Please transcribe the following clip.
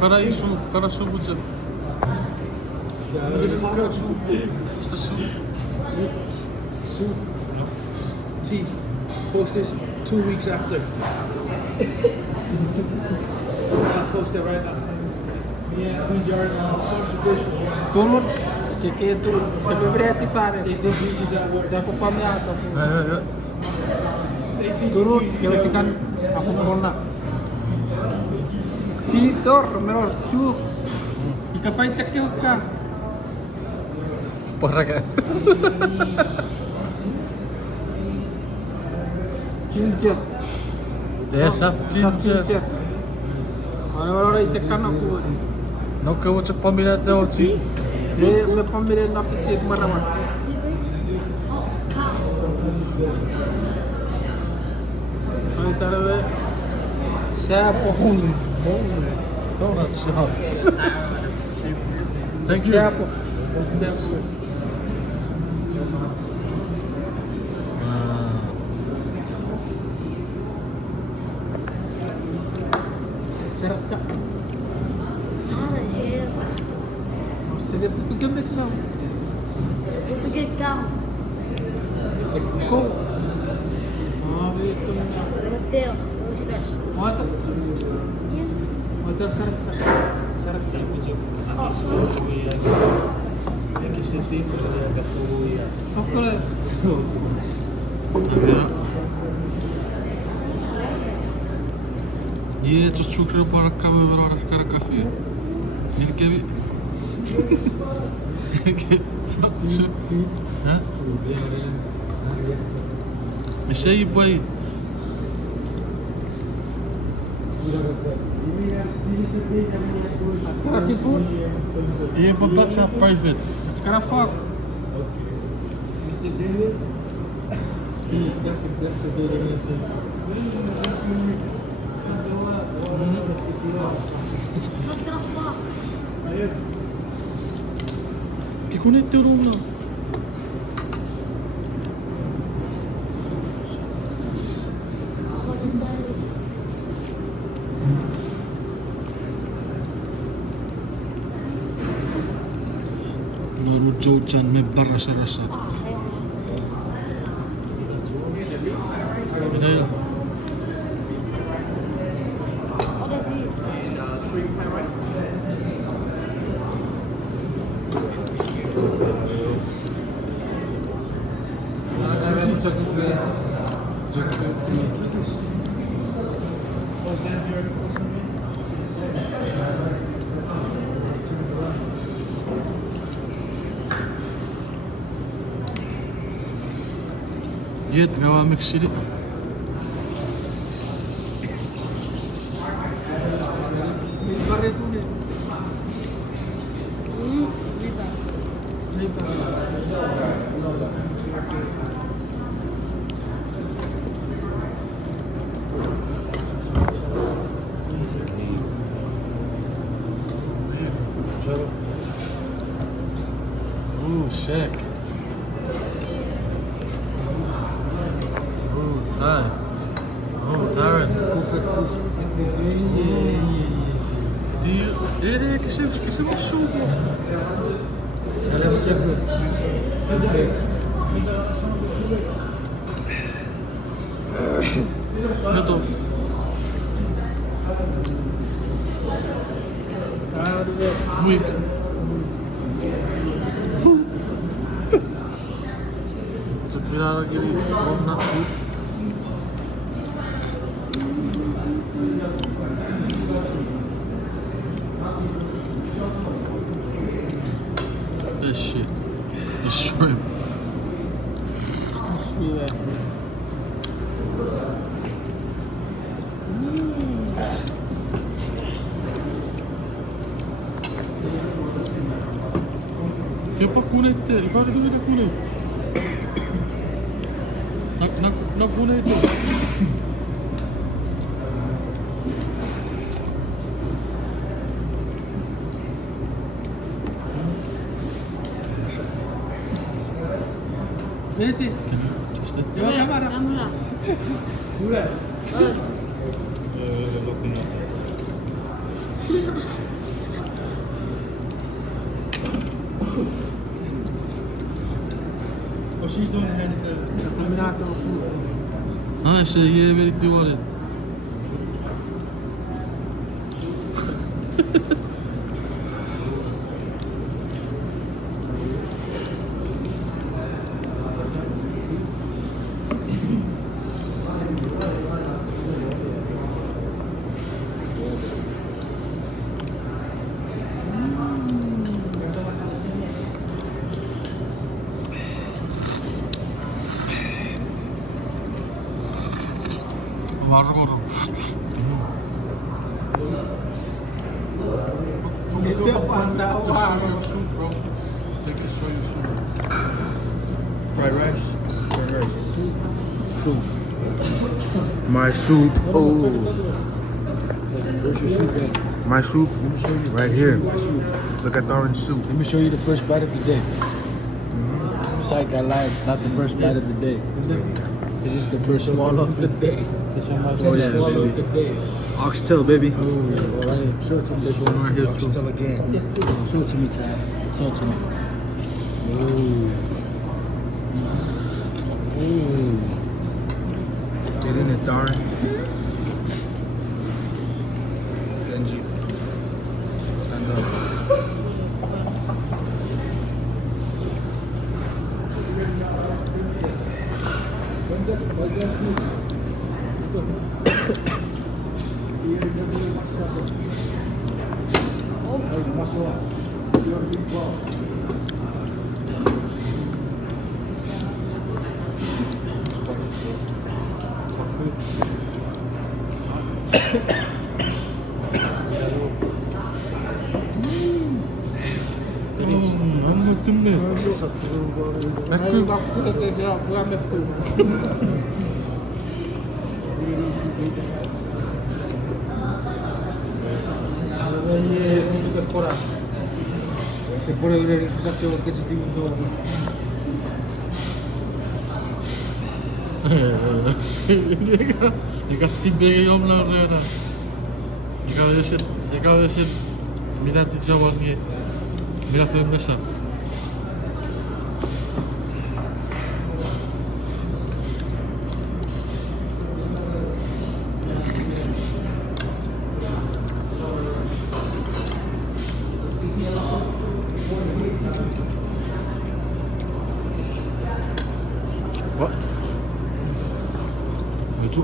Para isso, para só você. Just a soup. Soup, tea, posted 2 weeks after. I'll post it right now. Yeah, Queen Jordan, controversial. Turun, kiki turun. Tapi berarti fare. They did reaches at work. Dapat pamiata po. They did Turun, reaches kaya at sikan work. ako muna. Sitor, meron chu. Ika fight takyo ka. Para ka. Ginger. Essa, ginger. Orang-orang itekan aku. Não que eu vou te pamela até o ti. Dia me pamilin na fitir maraman. Ang tarawe. Siya po huli. Donut shop. Thank you. Siya po. Sarap siya. Sige, tutugamit na. Forget down. Go. Ito na. Mateo. Respect. Water. Yes. Water sarap siya. Sarap siya. É que você tem que olhar da folha. Chocolate. ये जो चुकरे पर रखा हुआ है रखा रखा फिर इनके भी ها مش شايف باي Sekarang siput. ये बब्बत सा private Sekarang fork. Mr. David? That's the day they're gonna say. What the fuck? que conectaram não Nuru Jojan me barra rasa. Bedel. What is he? Jet gawa mix ini. Barit mo din. Riba. Lipa. Ooh, shake. Ooh, Ty. Oh, Darren. Die, que se machuca. Ela é muito good. Perfeito. Готов. Muito. Deixa eu virar aquele bom na fruta. This shit is shrimp. Che paccunette, ricordati dove le cunette. Una cunette. Vedi? Giusto? Devo chiamare. Damla. Güler. Lokumla. Oh, she's doing the handstand. Caminato. Ha işte yine birlikte var ya. Var oğlum. Itu panda Just show war. your soup, bro. Take a show your soup. Fried rice. Fried rice. Soup. My soup. Oh. Where's your soup at? My soup. Let me show you. Right here. Look at the orange soup. Let me show you the first bite of the day. Psych, I lied. Not the first bite of the day. It is the first swallow of the day. Oh, yeah, Swallow baby. of the day. Oxtail, baby. Alright, show it to me. This one Right here, oxtail again. Show it to me, Chad. Show it to me. Get in it, darn. Benji. Stand up. Anlattın mı? Aku aku kerja bukan betul. Ini untuk korang. Sepuluh dari satu kecil itu. Ikat timbang yung lang rin na. Ikaw desin minati sa wangi. Minafilm na siya. What? Lucu.